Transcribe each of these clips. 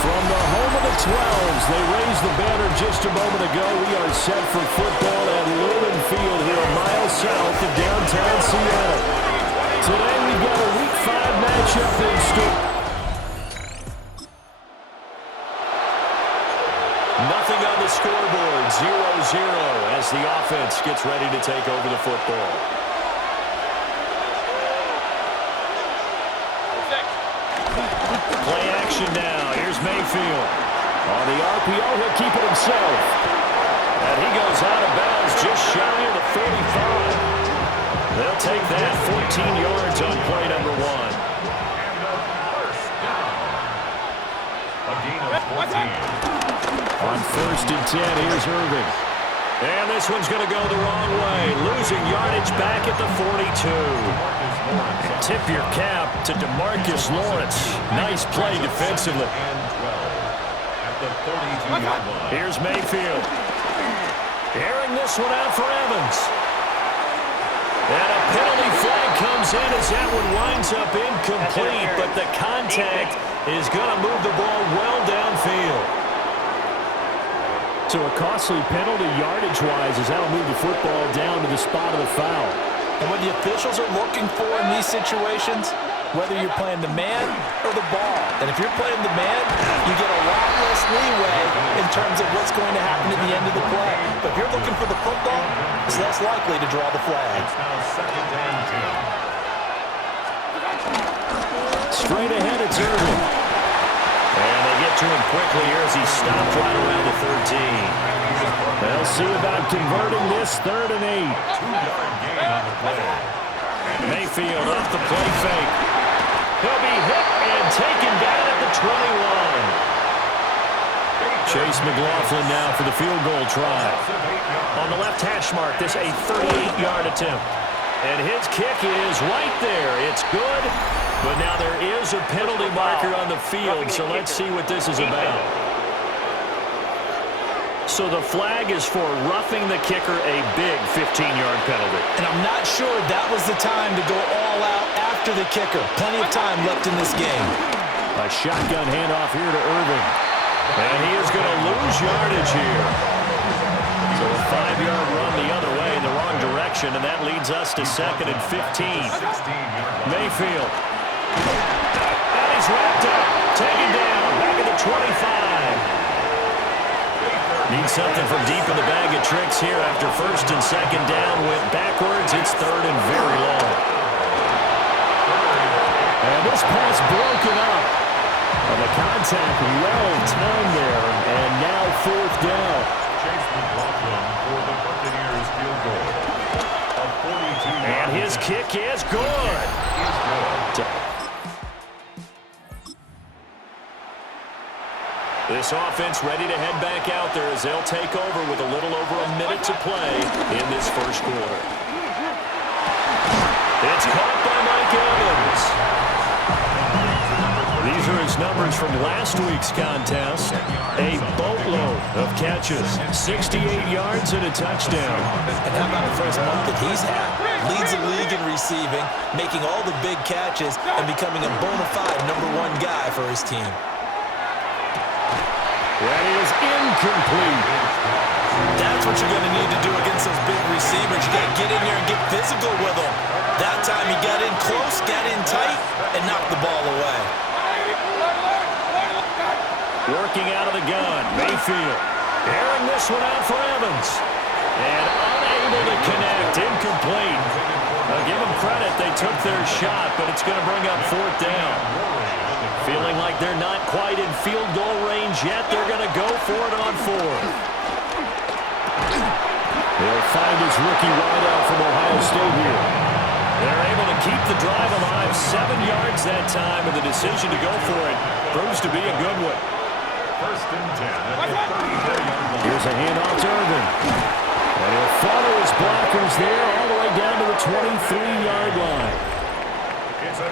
From the home of the 12s, they raised the banner just a moment ago. We are set for football at Lumen Field here a mile south of downtown Seattle. Today we've got a Week 5 matchup in store. Nothing on the scoreboard, 0-0 as the offense gets ready to take over the football. Play action now. Here's Mayfield. On the RPO, he'll keep it himself. And he goes out of bounds just shy of the 45. They'll take that 14 yards on play number 1. On 1st and 10, here's Irvin. And this one's going to go the wrong way. Losing yardage back at the 42. Tip your cap to DeMarcus Lawrence. Nice play defensively. Here's Mayfield. Airing this one out for Evans. And a penalty flag comes in as that one winds up incomplete, but the contact is going to move the ball well downfield. So a costly penalty yardage-wise as that'll move the football down to the spot of the foul. And what the officials are looking for in these situations, whether you're playing the man or the ball. And if you're playing the man, you get a lot less leeway in terms of what's going to happen at the end of the play. But if you're looking for the football, it's less likely to draw the flag. It's now 2nd and 10. Straight ahead, it's Irvin. And they get to him quickly here as he stopped right around the 13. They'll see about converting this 3rd and 8. 2-yard gain on the play. Mayfield off the play fake. He'll be hit and taken down at the 21. Chase McLaughlin now for the field goal try. On the left hash mark, this a 38-yard attempt. And his kick is right there. It's good. But now there is a penalty marker on the field, so let's see what this is about. So the flag is for roughing the kicker, a big 15-yard penalty. And I'm not sure that was the time to go all out after the kicker. Plenty of time left in this game. A shotgun handoff here to Irvin. And he is going to lose yardage here. So a 5-yard run the other way in the wrong direction, and that leads us to 2nd and 15. Mayfield. And he's wrapped up. Taken down. Back at the 25. Needs something from deep in the bag of tricks here after 1st and 2nd down. Went backwards. It's 3rd and very long. And this pass broken up. And the contact well timed there. And now 4th down. Chase McLaughlin for the Buccaneers field goal. A 42-yard. And his kick is good. This offense ready to head back out there as they'll take over with a little over a minute to play in this 1st quarter. It's caught by Mike Evans. These are his numbers from last week's contest. A boatload of catches, 68 yards and a touchdown. And how about the first month that he's had? Leads the league in receiving, making all the big catches, and becoming a bona fide #1 guy for his team. That is incomplete. That's what you're going to need to do against those big receivers. You got to get in there and get physical with them. That time he got in close, got in tight, and knocked the ball away. Working out of the gun, Mayfield. Airing this one out for Evans. And unable to connect, incomplete. I'll give them credit, they took their shot, but it's going to bring up 4th down. Feeling like they're not quite in field goal range yet, they're going to go for it on 4th. They'll find his rookie wideout from Ohio State here. They're able to keep the drive alive, 7 yards that time, and the decision to go for it proves to be a good one. 1st and 10 at the 34-yard line. Here's a handoff to Irvin. And he'll follow his blockers there all the way down to the 23-yard line. It's a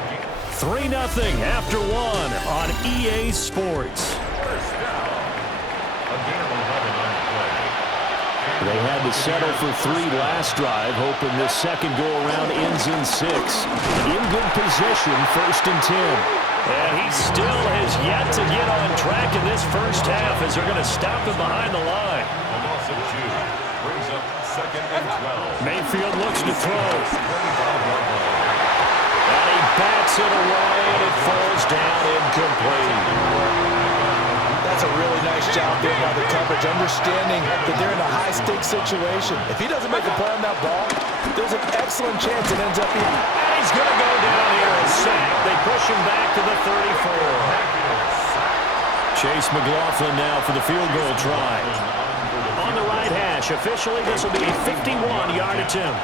3-0 after 1 on EA Sports. 1st down. A gain of 11 on the play. They had to settle for 3 last drive, hoping this second go-around ends in 6. In good position, 1st and 10. And he still has yet to get on protracted this first half as they're going to stop him behind the line. A loss of 2 brings up 2nd and 12. Mayfield looks to throw. And he bats it away, and it falls down incomplete. That's a really nice job there by the coverage, understanding that they're in a high-stakes situation. If he doesn't make a play on that ball, there's an excellent chance it ends up being... And he's going to go down here and sack. They push him back to the 34. Chase McLaughlin now for the field goal try. On the right hash, officially this will be a 51-yard attempt.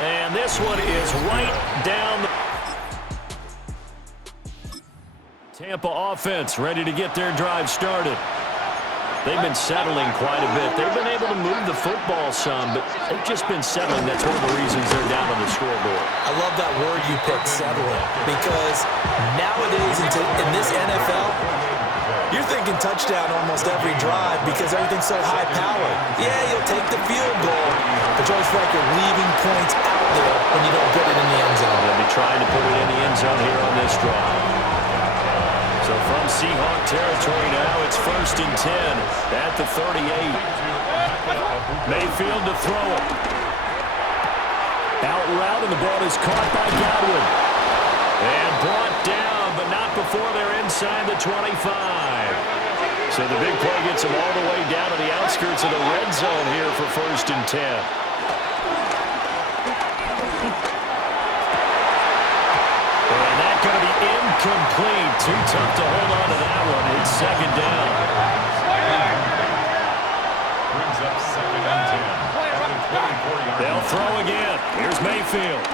And this one is right down the... Tampa offense ready to get their drive started. They've been settling quite a bit. They've been able to move the football some, but they've just been settling. That's one of the reasons they're down on the scoreboard. I love that word you picked, settling, because nowadays in this NFL, you're thinking touchdown almost every drive because everything's so high-powered. Yeah, you'll take the field goal, but you always feel like you're leaving points out there when you don't put it in the end zone. They'll be trying to put it in the end zone here on this drive. So from Seahawk territory now, it's 1st and 10 at the 38. Mayfield to throw it. Out route, and the ball is caught by Godwin. And brought down, but not before they're inside the 25. So the big play gets them all the way down to the outskirts of the red zone here for 1st and 10. Going to be incomplete. Too tough to hold on to that one. It's 2nd down. Brings up 2nd and 10. They'll throw again. Here's Mayfield.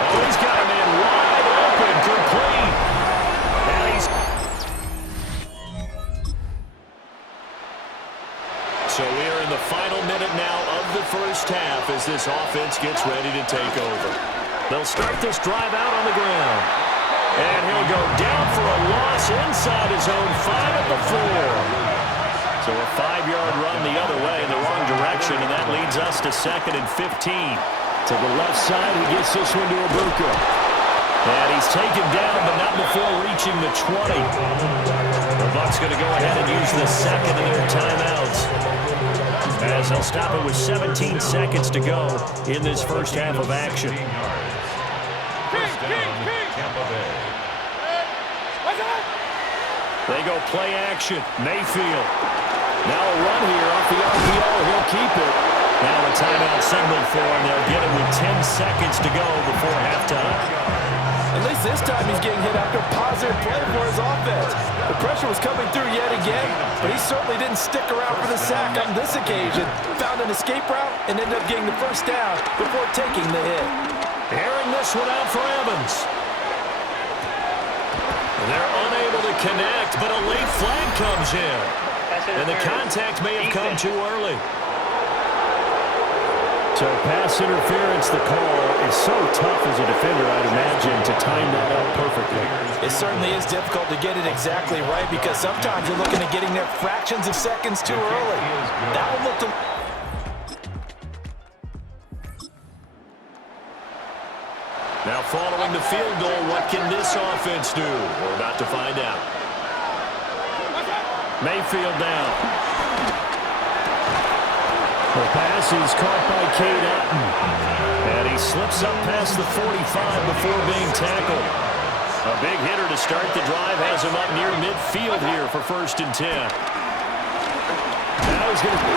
Oh, he's got him in wide open. Complete. And he's... So we are in the final minute now of the first half as this offense gets ready to take over. They'll start this drive out on the ground. And he'll go down for a loss inside his own 5 at the 4. So a 5-yard run the other way in the wrong direction, and that leads us to 2nd and 15. To the left side, he gets this one to Ibuka. And he's taken down, but not before reaching the 20. The Bucs going to go ahead and use the second of their timeouts, as they'll stop it with 17 seconds to go in this first half of action. First down, Tampa Bay. They go play action. Mayfield. Now a run here off the RPO. He'll keep it. Now a timeout signaled for him. They'll get it with 10 seconds to go before halftime. At least this time he's getting hit after a positive play for his offense. The pressure was coming through yet again, but he certainly didn't stick around for the sack on this occasion. Found an escape route and ended up getting the first down before taking the hit. Airing this one out for Evans. They're unable to connect, but a late flag comes in. And the contact may have come too early. So pass interference, the call is so tough as a defender, I'd imagine, to time that up perfectly. It certainly is difficult to get it exactly right because sometimes you're looking at getting there fractions of seconds too early. That one looked Now following the field goal, what can this offense do? We're about to find out. Mayfield down. The pass is caught by Cade Otton. And he slips up past the 45 before being tackled. A big hitter to start the drive has him up near midfield here for 1st and 10. Now he's going to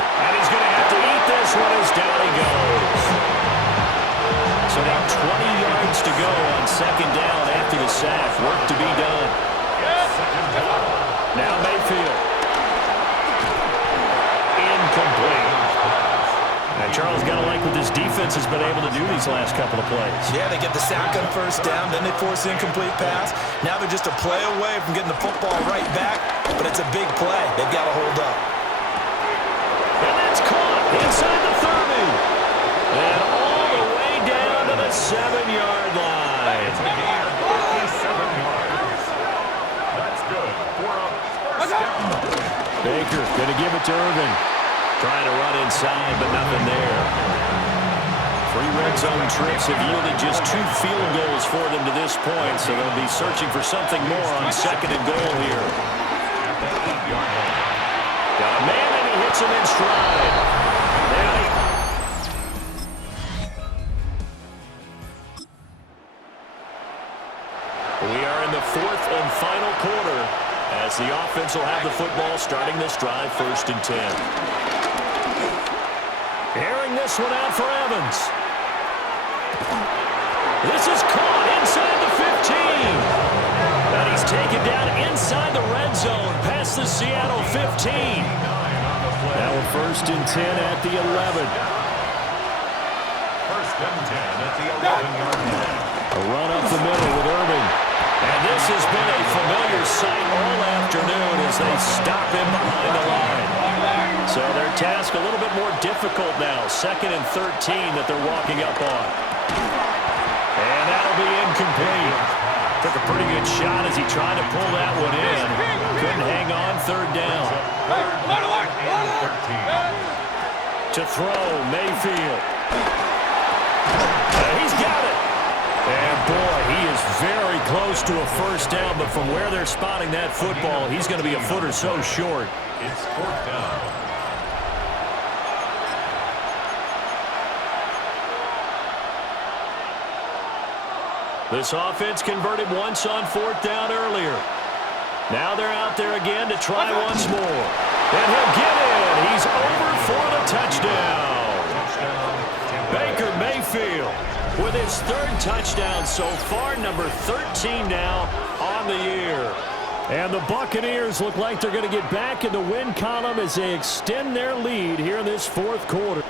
have to eat this one as down he goes. So now 20 yards to go on 2nd down after the sack. Work to be done. Now Mayfield. Incomplete. And Charles got to like what this defense has been able to do these last couple of plays. Yeah, they get the sack on 1st down, then they force the incomplete pass. Now they're just a play away from getting the football right back, but it's a big play. They've got to hold up. And that's caught inside the 30. And all the way down to the 7-yard line. 47 yards. That's good for a first down. Baker going to give it to Irving. Trying to run inside, but nothing there. 3 red zone trips have yielded just 2 field goals for them to this point, so they'll be searching for something more on 2nd and goal here. Got a man, and he hits him in stride. We are in the 4th and final quarter as the offense will have the football starting this drive, 1st and 10. Airing this one out for Evans. This is caught inside the 15. And he's taken down inside the red zone past the Seattle 15. Now we're 1st and 10 at the 11. 1st and 10 at the 11-yard line. A run up the middle with Irving. And this has been a familiar sight all afternoon as they stop him behind the line. So their task a little bit more difficult now. 2nd and 13 that they're walking up on. And that'll be incomplete. Took a pretty good shot as he tried to pull that one in. Couldn't hang on, 3rd down. To throw, Mayfield. He's got it. And boy, he is very close to a 1st down, but from where they're spotting that football, he's going to be a foot or so short. It's 4th down. This offense converted once on 4th down earlier. Now they're out there again to try once more. And he'll get it. He's over for the touchdown. Baker Mayfield with his 3rd touchdown so far, number 13 now on the year. And the Buccaneers look like they're going to get back in the win column as they extend their lead here in this 4th quarter.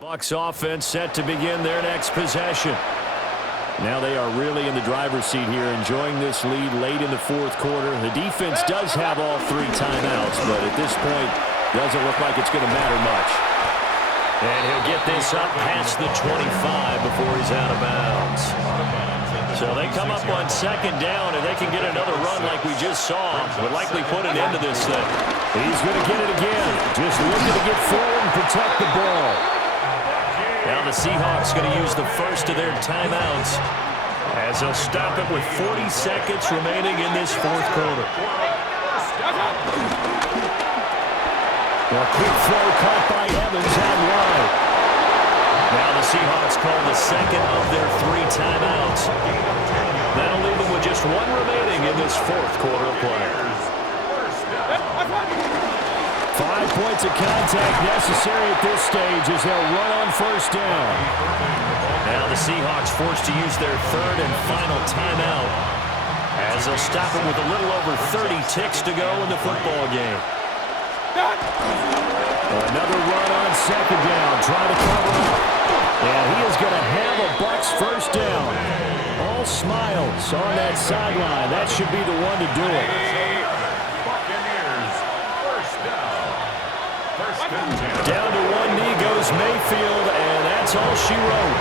Bucs offense set to begin their next possession. Now they are really in the driver's seat here, enjoying this lead late in the 4th quarter. The defense does have all 3 timeouts, but at this point, doesn't look like it's going to matter much. And he'll get this up past the 25 before he's out of bounds. So they come up on 2nd down, and they can get another run like we just saw. Would likely put an end to this thing. He's going to get it again. Just looking to get forward and protect the ball. Now the Seahawks going to use the first of their timeouts as they'll stop it with 40 seconds remaining in this 4th quarter. A quick throw caught by Evans out wide. Now the Seahawks call the 2nd of their 3 timeouts. That'll leave them with just 1 remaining in this 4th quarter of play. 5 points of contact necessary at this stage as they'll run on 1st down. Now the Seahawks forced to use their 3rd and final timeout as they'll stop it with a little over 30 ticks to go in the football game. Another run on 2nd down, trying to cover up. And he is going to have a Bucs 1st down. All smiles on that sideline. That should be the one to do it. Buccaneers, 1st down. 1st and 10. Down to 1 knee goes Mayfield, and that's all she wrote.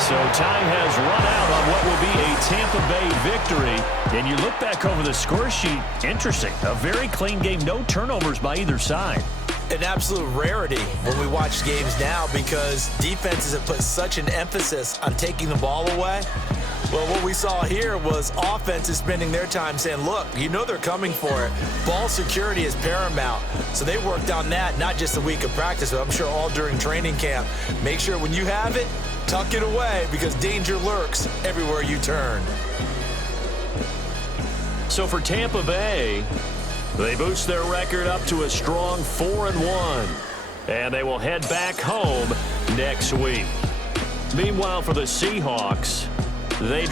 So time has run out on what will be a Tampa Bay victory. And you look back over the score sheet, interesting. A very clean game, no turnovers by either side. An absolute rarity when we watch games now because defenses have put such an emphasis on taking the ball away. Well, what we saw here was offenses spending their time saying, look, you know they're coming for it. Ball security is paramount. So they worked on that, not just a week of practice, but I'm sure all during training camp. Make sure when you have it, tuck it away because danger lurks everywhere you turn. So for Tampa Bay, they boost their record up to a strong 4-1. And they will head back home next week. Meanwhile, for the Seahawks, they